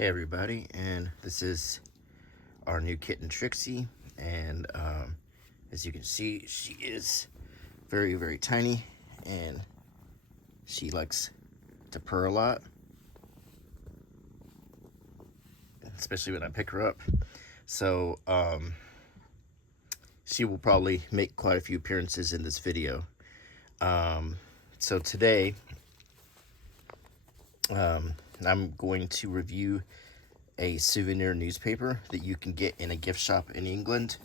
Hey everybody, and this is our new kitten Trixie, and as you can see, she is very tiny, and she likes to purr a lot, especially when I pick her up. So she will probably make quite a few appearances in this video. So today I'm going to review a souvenir newspaper that you can get in a gift shop in England,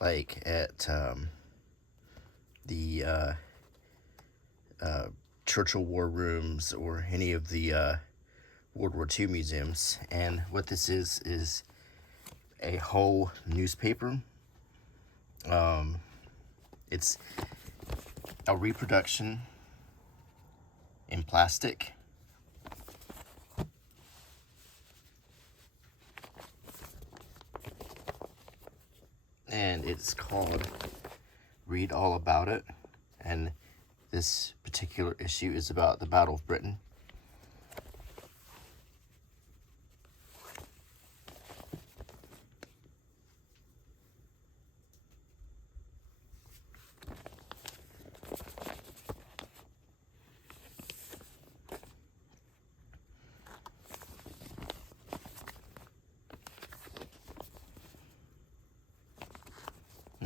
like at the Churchill War Rooms or any of the World War II museums. And what this is a whole newspaper. It's a reproduction in plastic. And it's called Read All About It. And this particular issue is about the Battle of Britain.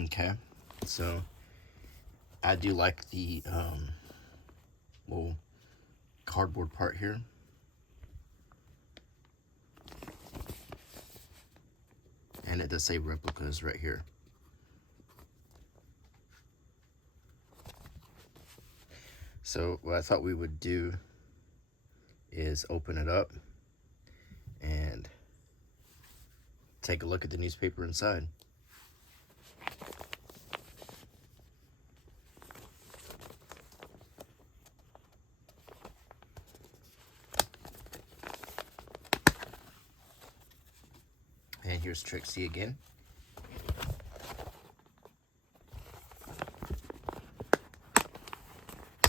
Okay, so I do like the little cardboard part here. And it does say replicas right here. So what I thought we would do is open it up and take a look at the newspaper inside. And here's Trixie again.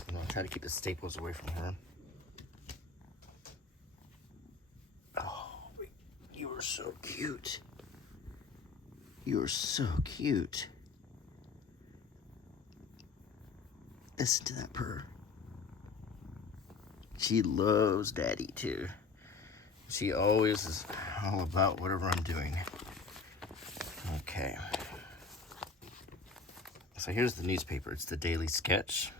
And I'll try to keep the staples away from her. Oh, you are so cute. You are so cute. Listen to that purr. She loves Daddy too. She always is all about whatever I'm doing. Okay. So here's the newspaper. It's the Daily Sketch.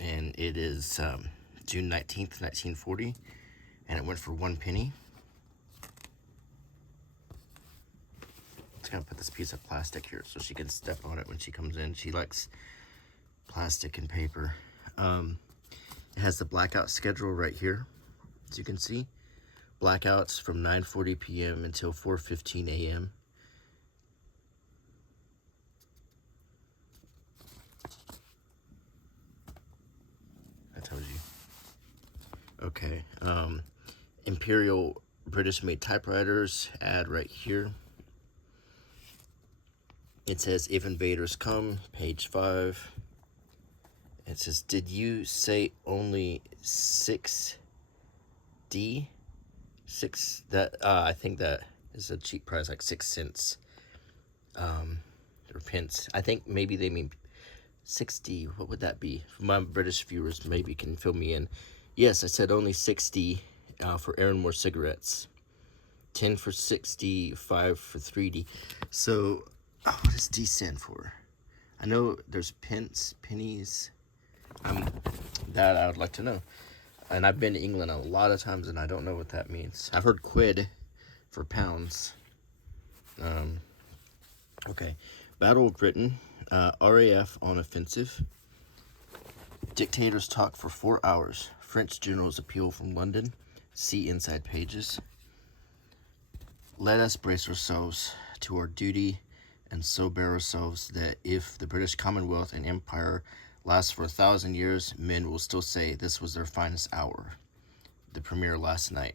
And it is June 19th, 1940. And it went for 1 penny. Just gonna put this piece of plastic here so she can step on it when she comes in. She likes plastic and paper. It has the blackout schedule right here, as you can see. Blackouts from 9:40 p.m. until 4:15 a.m. I told you. Okay. Imperial British made typewriters, ad right here. It says, if invaders come, page 5. It says, did you say only 6D? 6, that, I think that is a cheap price, like 6 cents, or pence. I think maybe they mean 60, what would that be? For my British viewers, maybe can fill me in. Yes, I said only 60 for Aaron Moore cigarettes. 10 for 60, 5 for 3D. So, what does D stand for? I know there's pence, pennies. That I would like to know. And I've been to England a lot of times, and I don't know what that means. I've heard quid for pounds. Okay. Battle of Britain. RAF on offensive. Dictators talk for 4 hours. French generals appeal from London. See inside pages. Let us brace ourselves to our duty and so bear ourselves that if the British Commonwealth and Empire lasts for 1,000 years, men will still say this was their finest hour. The premiere last night.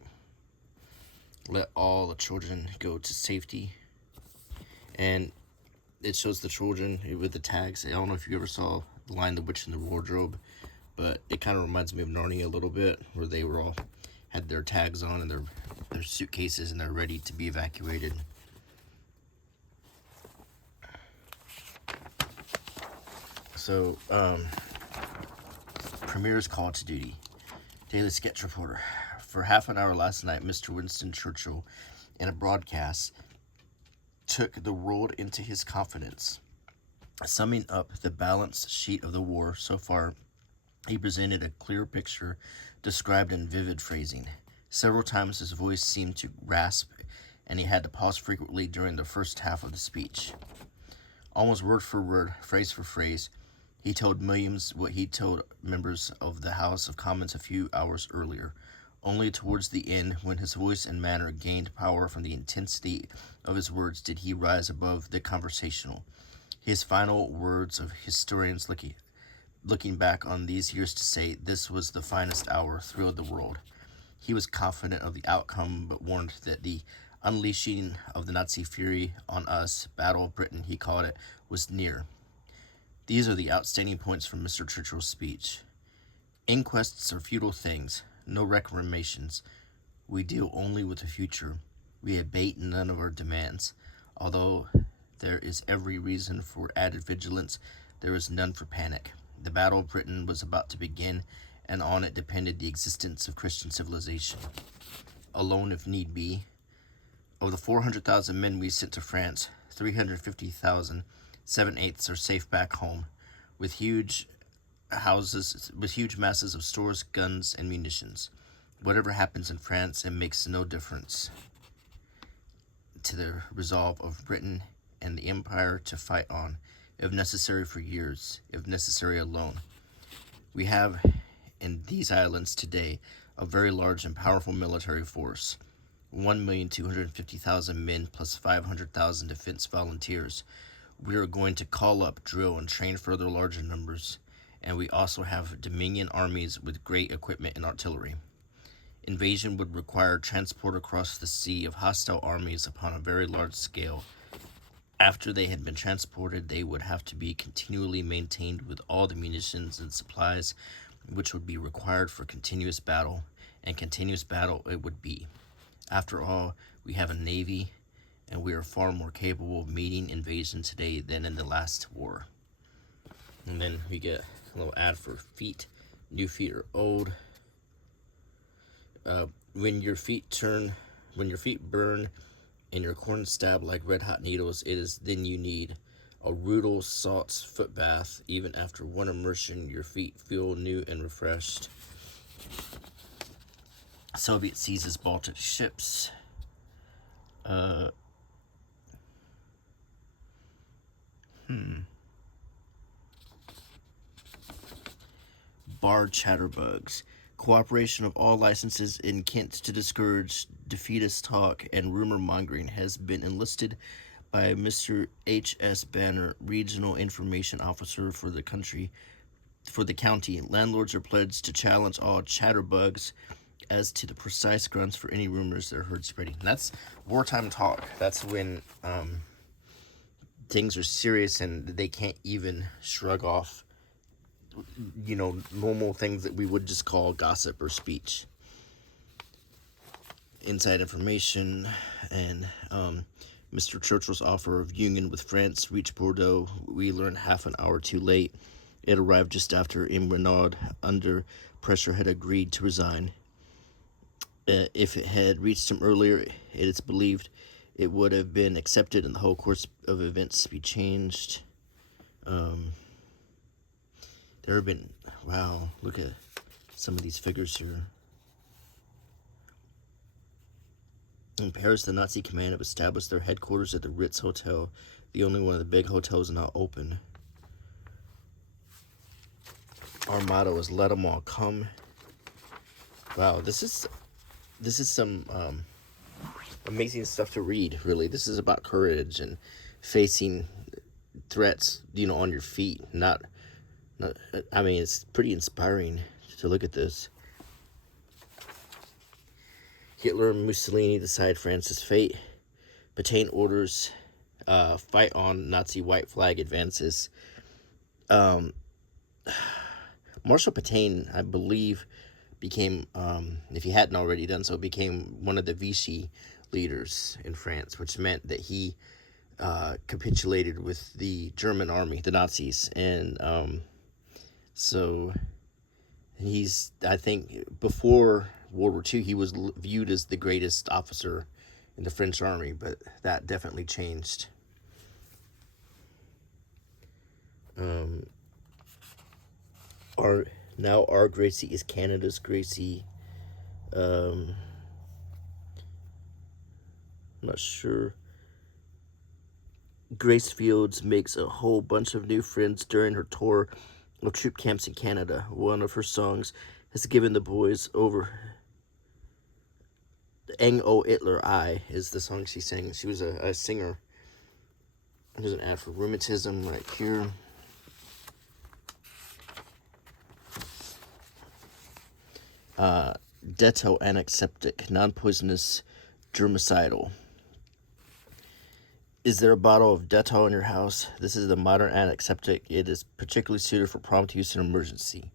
Let all the children go to safety. And it shows the children with the tags. I don't know if you ever saw Lion, the Witch, and the Wardrobe, but it kind of reminds me of Narnia a little bit, where they were all had their tags on and their suitcases, and they're ready to be evacuated. So, Premier's call to duty. Daily Sketch Reporter. For half an hour last night, Mr. Winston Churchill, in a broadcast, took the world into his confidence. Summing up the balance sheet of the war so far, he presented a clear picture described in vivid phrasing. Several times his voice seemed to rasp, and he had to pause frequently during the first half of the speech. Almost word for word, phrase for phrase, he told millions what he told members of the House of Commons a few hours earlier. Only towards the end, when his voice and manner gained power from the intensity of his words, did he rise above the conversational. His final words of historians looking back on these years to say, "This was the finest hour," thrilled the world. He was confident of the outcome, but warned that the unleashing of the Nazi fury on us, Battle of Britain, he called it, was near. These are the outstanding points from Mr. Churchill's speech. Inquests are futile things, no reclamations. We deal only with the future. We abate none of our demands. Although there is every reason for added vigilance, there is none for panic. The Battle of Britain was about to begin, and on it depended the existence of Christian civilization. Alone, if need be. Of the 400,000 men we sent to France, 350,000, 7/8 are safe back home, with huge masses of stores, guns, and munitions. Whatever happens in France, it makes no difference to the resolve of Britain and the Empire to fight on, if necessary for years, if necessary alone. We have in these islands today a very large and powerful military force, 1,250,000 men plus 500,000 defense volunteers. We are going to call up, drill, and train further larger numbers, and we also have Dominion armies with great equipment and artillery. Invasion would require transport across the sea of hostile armies upon a very large scale. After they had been transported, they would have to be continually maintained with all the munitions and supplies which would be required for continuous battle, and continuous battle it would be. After all, we have a navy, and we are far more capable of meeting invasion today than in the last war. And then we get a little ad for feet. New feet are old. When your feet burn and your corns stab like red hot needles, it is then you need a Rudel Salt's foot bath. Even after one immersion, your feet feel new and refreshed. Soviet seizes Baltic ships. Bar chatterbugs. Cooperation of all licenses in Kent to discourage defeatist talk and rumor mongering has been enlisted by Mr. H.S. Banner, Regional Information Officer for the county. Landlords are pledged to challenge all chatterbugs as to the precise grounds for any rumors they're heard spreading. And that's wartime talk. That's when things are serious and they can't even shrug off, normal things that we would just call gossip or speech. Inside information and Mr. Churchill's offer of union with France reached Bordeaux. We learned half an hour too late. It arrived just after M. Renaud, under pressure, had agreed to resign. If it had reached him earlier, it is believed it would have been accepted and the whole course of events be changed. There have been, wow, look at some of these figures here. In Paris, the Nazi command have established their headquarters at the Ritz Hotel, the only one of the big hotels not open. Our motto is "Let 'em all come." Wow, this is some amazing stuff to read. Really, this is about courage and facing threats, on your feet. It's pretty inspiring to look at this. Hitler and Mussolini decide France's fate. Pétain orders fight on Nazi white flag advances. Marshal Pétain, I believe, became, if he hadn't already done so, became one of the Vichy leaders in France, which meant that he capitulated with the German army, the Nazis. And so he's, I think, before World War II, he was viewed as the greatest officer in the French army, but that definitely changed. Our Now our Gracie is Canada's Gracie. I'm not sure. Grace Fields makes a whole bunch of new friends during her tour of troop camps in Canada. One of her songs has given the boys over. Eng O Itler I is the song she sang. She was a singer. There's an ad for rheumatism right here. Deto antiseptic, non-poisonous, germicidal. Is there a bottle of Dettol in your house? This is the modern antiseptic. It is particularly suited for prompt use in emergency.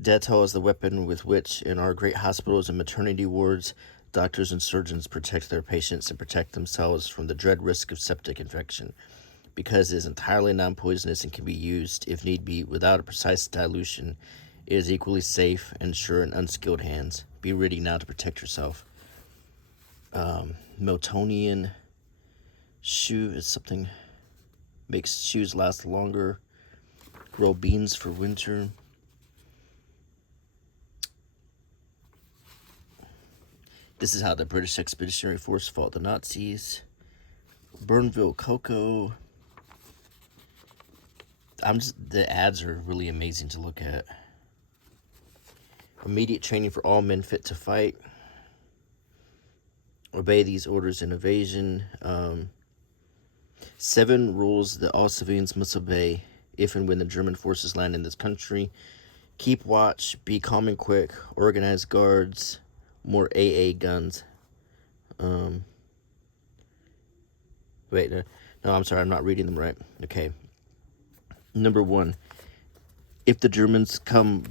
Dettol is the weapon with which, in our great hospitals and maternity wards, doctors and surgeons protect their patients and protect themselves from the dread risk of septic infection. Because it is entirely non-poisonous and can be used, if need be, without a precise dilution, it is equally safe and sure in unskilled hands. Be ready now to protect yourself. Miltonian shoe is something, makes shoes last longer. Grow beans for winter. This is how the British Expeditionary Force fought the Nazis. Burnville cocoa. The ads are really amazing to look at. Immediate training for all men fit to fight. Obey these orders in evasion. 7 rules that all civilians must obey if and when the German forces land in this country. Keep watch, be calm and quick, organize guards, more AA guns. Wait, no, I'm sorry, I'm not reading them right. Okay. Number 1, if the Germans come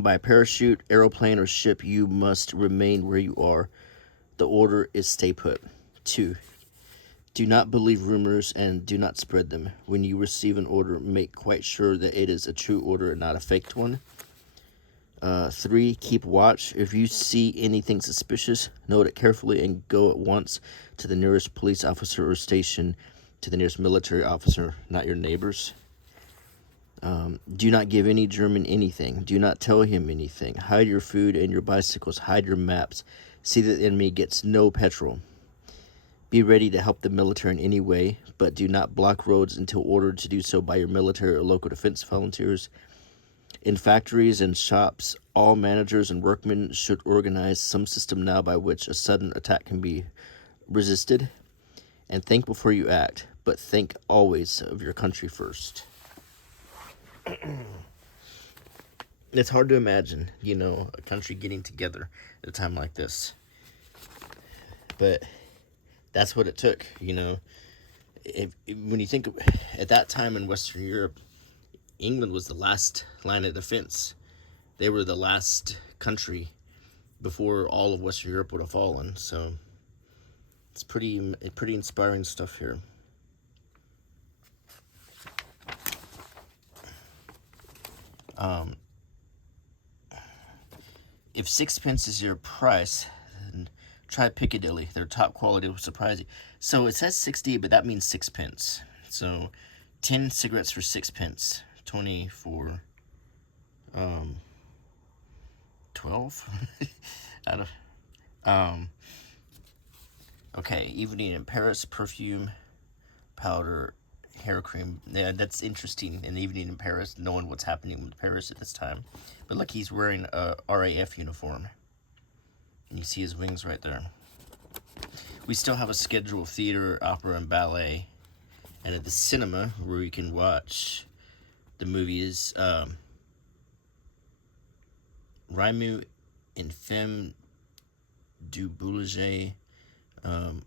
by parachute, aeroplane, or ship, you must remain where you are. The order is stay put. 2, do not believe rumors and do not spread them. When you receive an order, make quite sure that it is a true order and not a faked one. 3, keep watch. If you see anything suspicious, note it carefully and go at once to the nearest police officer or station, to the nearest military officer, not your neighbors. Do not give any German anything. Do not tell him anything. Hide your food and your bicycles. Hide your maps. See that the enemy gets no petrol. Be ready to help the military in any way, but do not block roads until ordered to do so by your military or local defense volunteers. In factories and shops, all managers and workmen should organize some system now by which a sudden attack can be resisted. And think before you act, but think always of your country first. It's hard to imagine, a country getting together at a time like this. But that's what it took, when you think of, at that time in Western Europe, England was the last line of defense. They were the last country before all of Western Europe would have fallen. So it's pretty inspiring stuff here. If 6 pence is your price, then try Piccadilly. Their top quality will surprise you. So it says 60, but that means 6 pence. So 10 cigarettes for 6 pence. 20 for 12. Okay, Evening in Paris, perfume, powder, hair cream. Yeah, that's interesting. An Evening in Paris, knowing what's happening with Paris at this time. But look, he's wearing a RAF uniform. And you see his wings right there. We still have a schedule of theater, opera, and ballet. And at the cinema, where you can watch the movies, Raimund and Femme du Boulanger,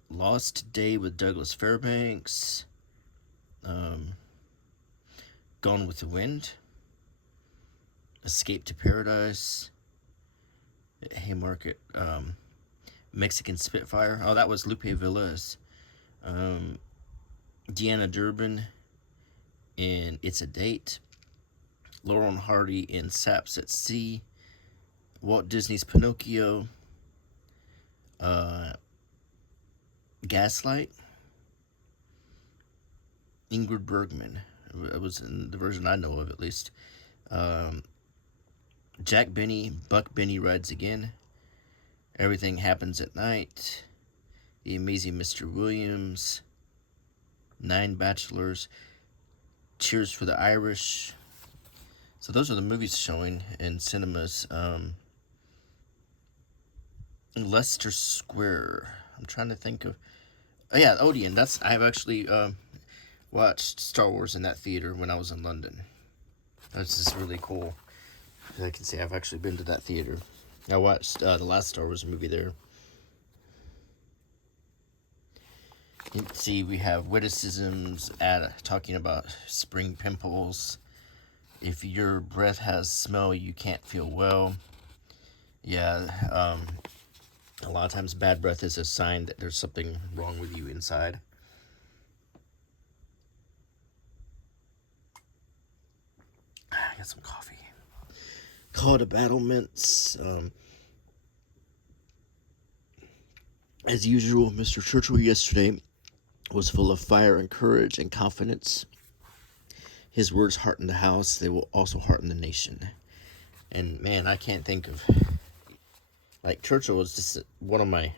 Lost Day with Douglas Fairbanks, Gone with the Wind, Escape to Paradise, Haymarket, Mexican Spitfire. Oh, that was Lupe Villas. Deanna Durbin in It's a Date. Laurel and Hardy in Saps at Sea. Walt Disney's Pinocchio. Gaslight. Ingrid Bergman. It was in the version I know of, at least. Jack Benny, Buck Benny Rides Again. Everything Happens at Night. The Amazing Mr. Williams. Nine Bachelors. Cheers for the Irish. So those are the movies showing in cinemas. Leicester Square. I'm trying to think of... Oh yeah, Odeon. I've actually watched Star Wars in that theater when I was in London. That's just really cool. I can say I've actually been to that theater. I watched the last Star Wars movie there. You can see we have witticisms talking about spring pimples. If your breath has smell, you can't feel well. Yeah, a lot of times bad breath is a sign that there's something wrong with you inside. I got some coffee. Call to battlements. As usual, Mr. Churchill yesterday was full of fire and courage and confidence. His words hearten the house. They will also hearten the nation. And man, I can't think of... Like, Churchill was just one of my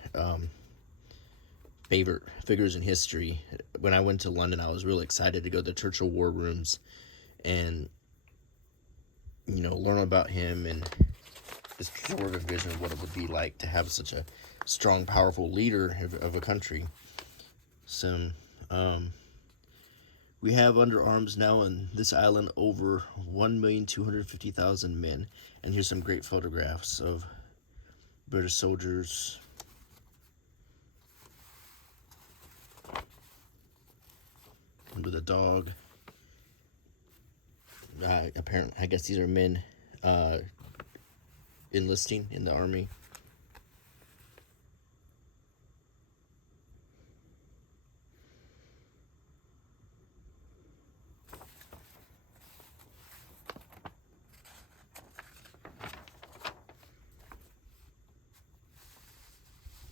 favorite figures in history. When I went to London, I was really excited to go to the Churchill War Rooms and, learn about him and just sort of vision of what it would be like to have such a strong, powerful leader of a country. So, we have under arms now on this island over 1,250,000 men. And here's some great photographs of British soldiers. With a dog. Apparently, I guess these are men enlisting in the army.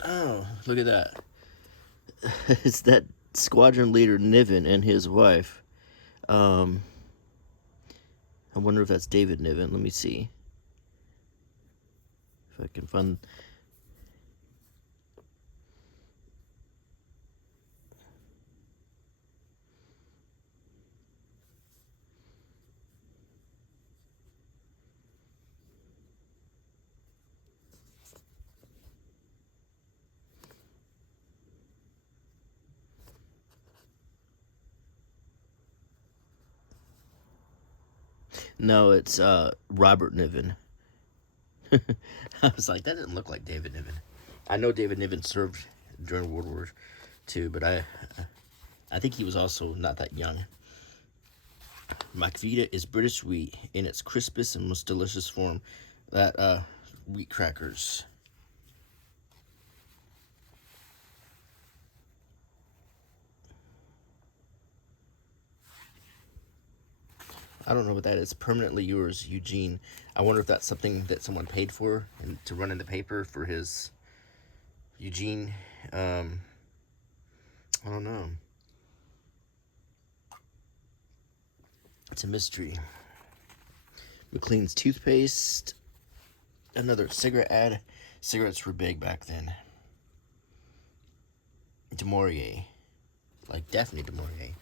Oh, look at that. It's that squadron leader Niven and his wife. I wonder if that's David Niven. Let me see if I can find... No, it's Robert Niven. I was like, that didn't look like David Niven. I know David Niven served during World War II, but I think he was also not that young. Macvita is British wheat in its crispest and most delicious form. That wheat crackers. I don't know what that is. Permanently Yours, Eugene. I wonder if that's something that someone paid for and to run in the paper for his Eugene. I don't know. It's a mystery. McLean's toothpaste. Another cigarette ad. Cigarettes were big back then. Du Maurier. Like Daphne du Maurier.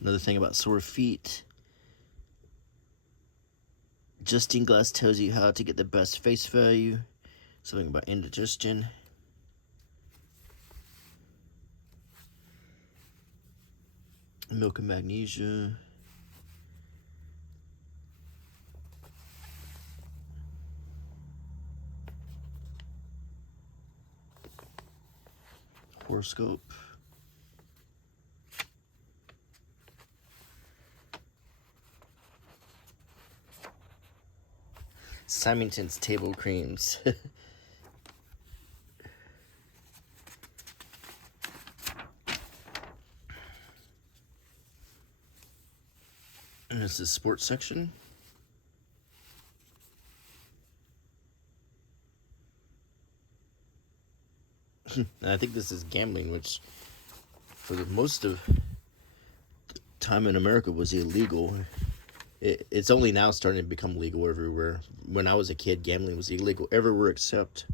Another thing about sore feet. Justine Glass tells you how to get the best face value. Something about indigestion. Milk and magnesia. Horoscope. Symington's table creams. And this is sports section. I think this is gambling, which for the most of the time in America was illegal. It's only now starting to become legal everywhere. When I was a kid, gambling was illegal everywhere except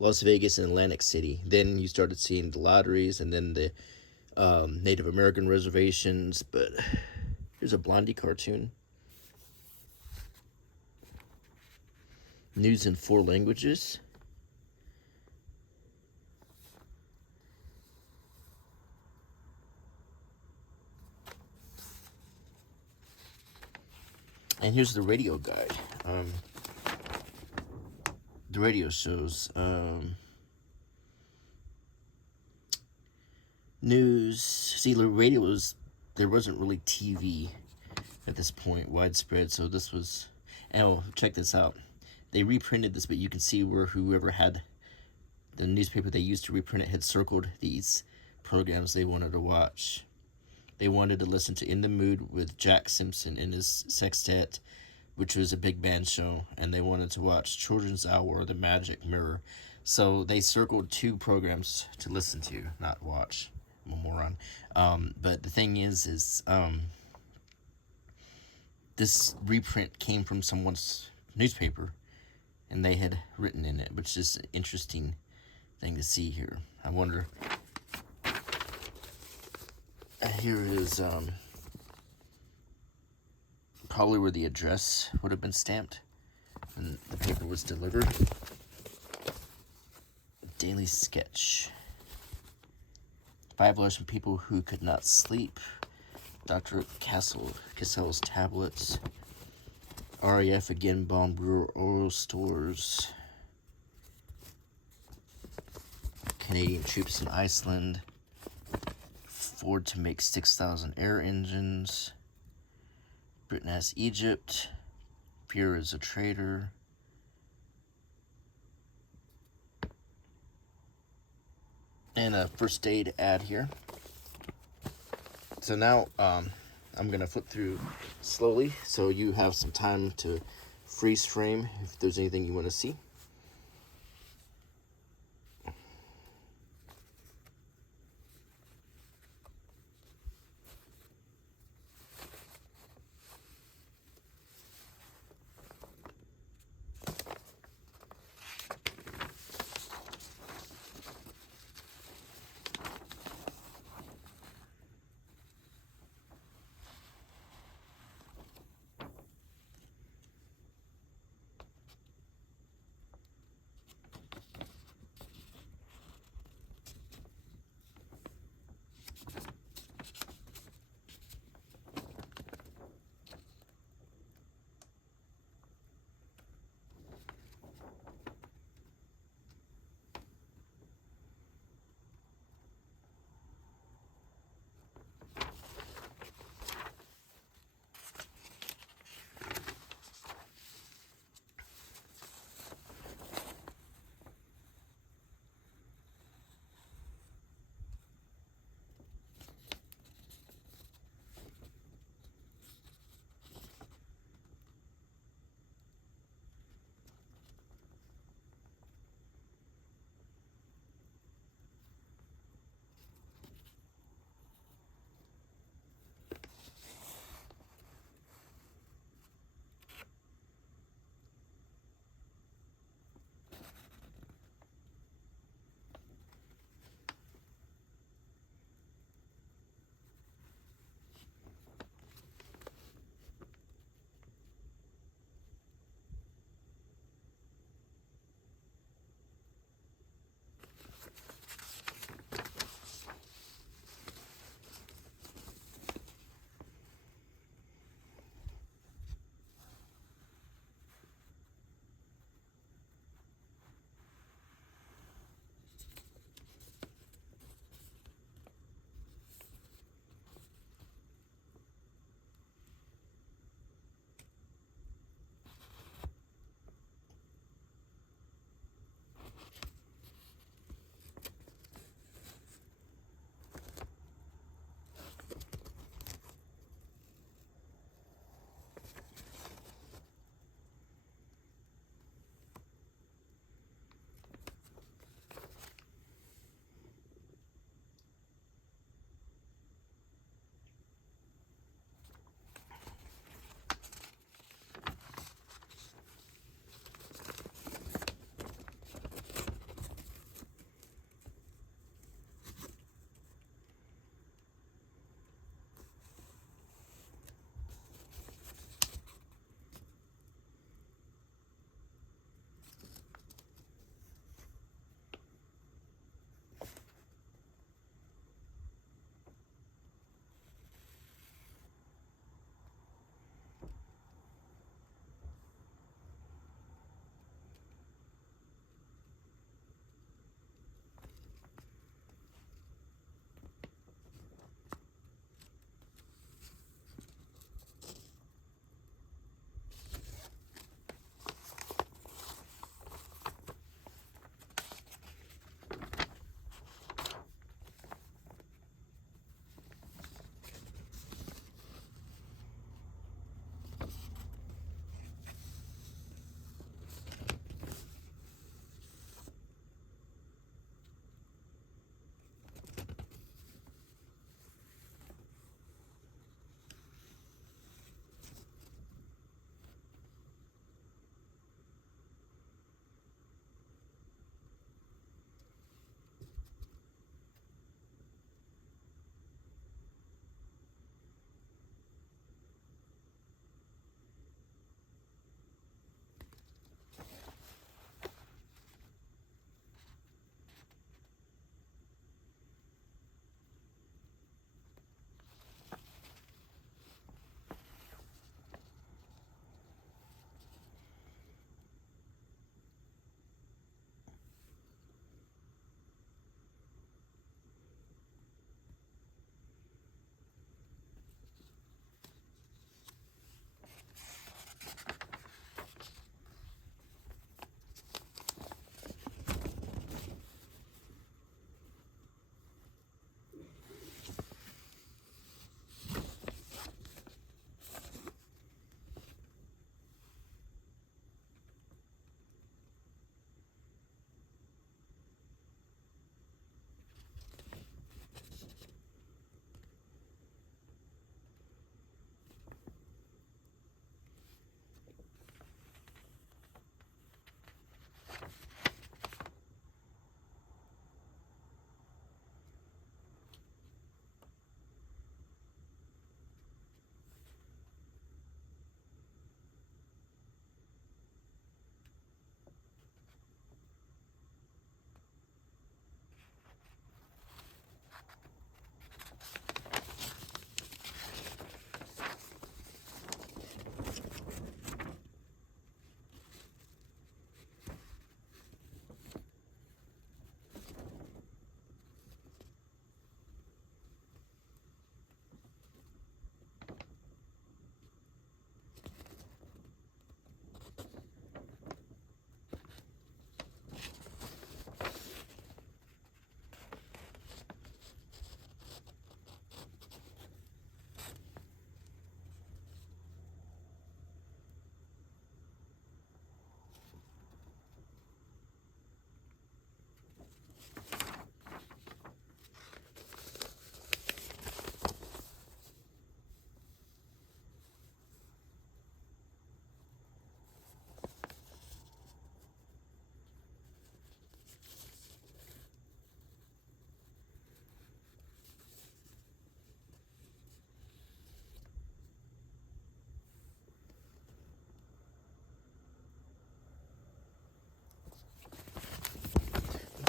Las Vegas and Atlantic City. Then you started seeing the lotteries and then the Native American reservations. But here's a Blondie cartoon. News in 4 languages. And here's the radio guide. The radio shows news. See, the radio was, there wasn't really TV at this point widespread, so this was, oh, check this out. They reprinted this, but you can see where whoever had the newspaper they used to reprint it had circled these programs they wanted to watch. They wanted to listen to In the Mood with Jack Simpson and his sextet, which was a big band show, and they wanted to watch Children's Hour, The Magic Mirror. So they circled 2 programs to listen to, not watch. I'm a moron. But the thing is this reprint came from someone's newspaper, and they had written in it, which is an interesting thing to see here. I wonder. Here is probably where the address would have been stamped when the paper was delivered. Daily Sketch. 5 letters from people who could not sleep. Dr. Cassell's tablets. RAF again bombed rural oil stores. Canadian troops in Iceland. Ford to make 6,000 air engines. Britain has Egypt. Pierre is a traitor. And a first aid ad here. So now I'm going to flip through slowly so you have some time to freeze frame if there's anything you want to see.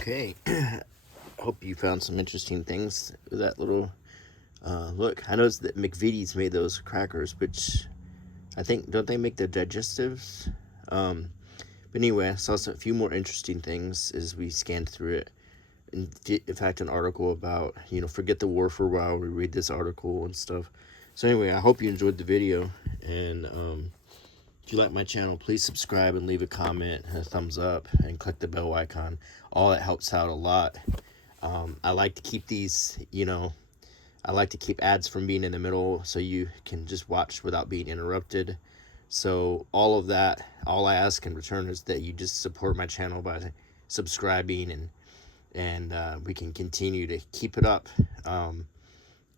Okay, I hope you found some interesting things with that little look. I noticed that McVitie's made those crackers, which I think, don't they make the digestives? But anyway, I saw a few more interesting things as we scanned through it. In fact, an article about, forget the war for a while. We read this article and stuff. So anyway, I hope you enjoyed the video. And if you like my channel, please subscribe and leave a comment, and a thumbs up, and click the bell icon. All that helps out a lot. I like to keep these, I like to keep ads from being in the middle so you can just watch without being interrupted. So all of that, all I ask in return is that you just support my channel by subscribing, and we can continue to keep it up.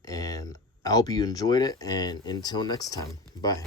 And I hope you enjoyed it, and until next time, bye.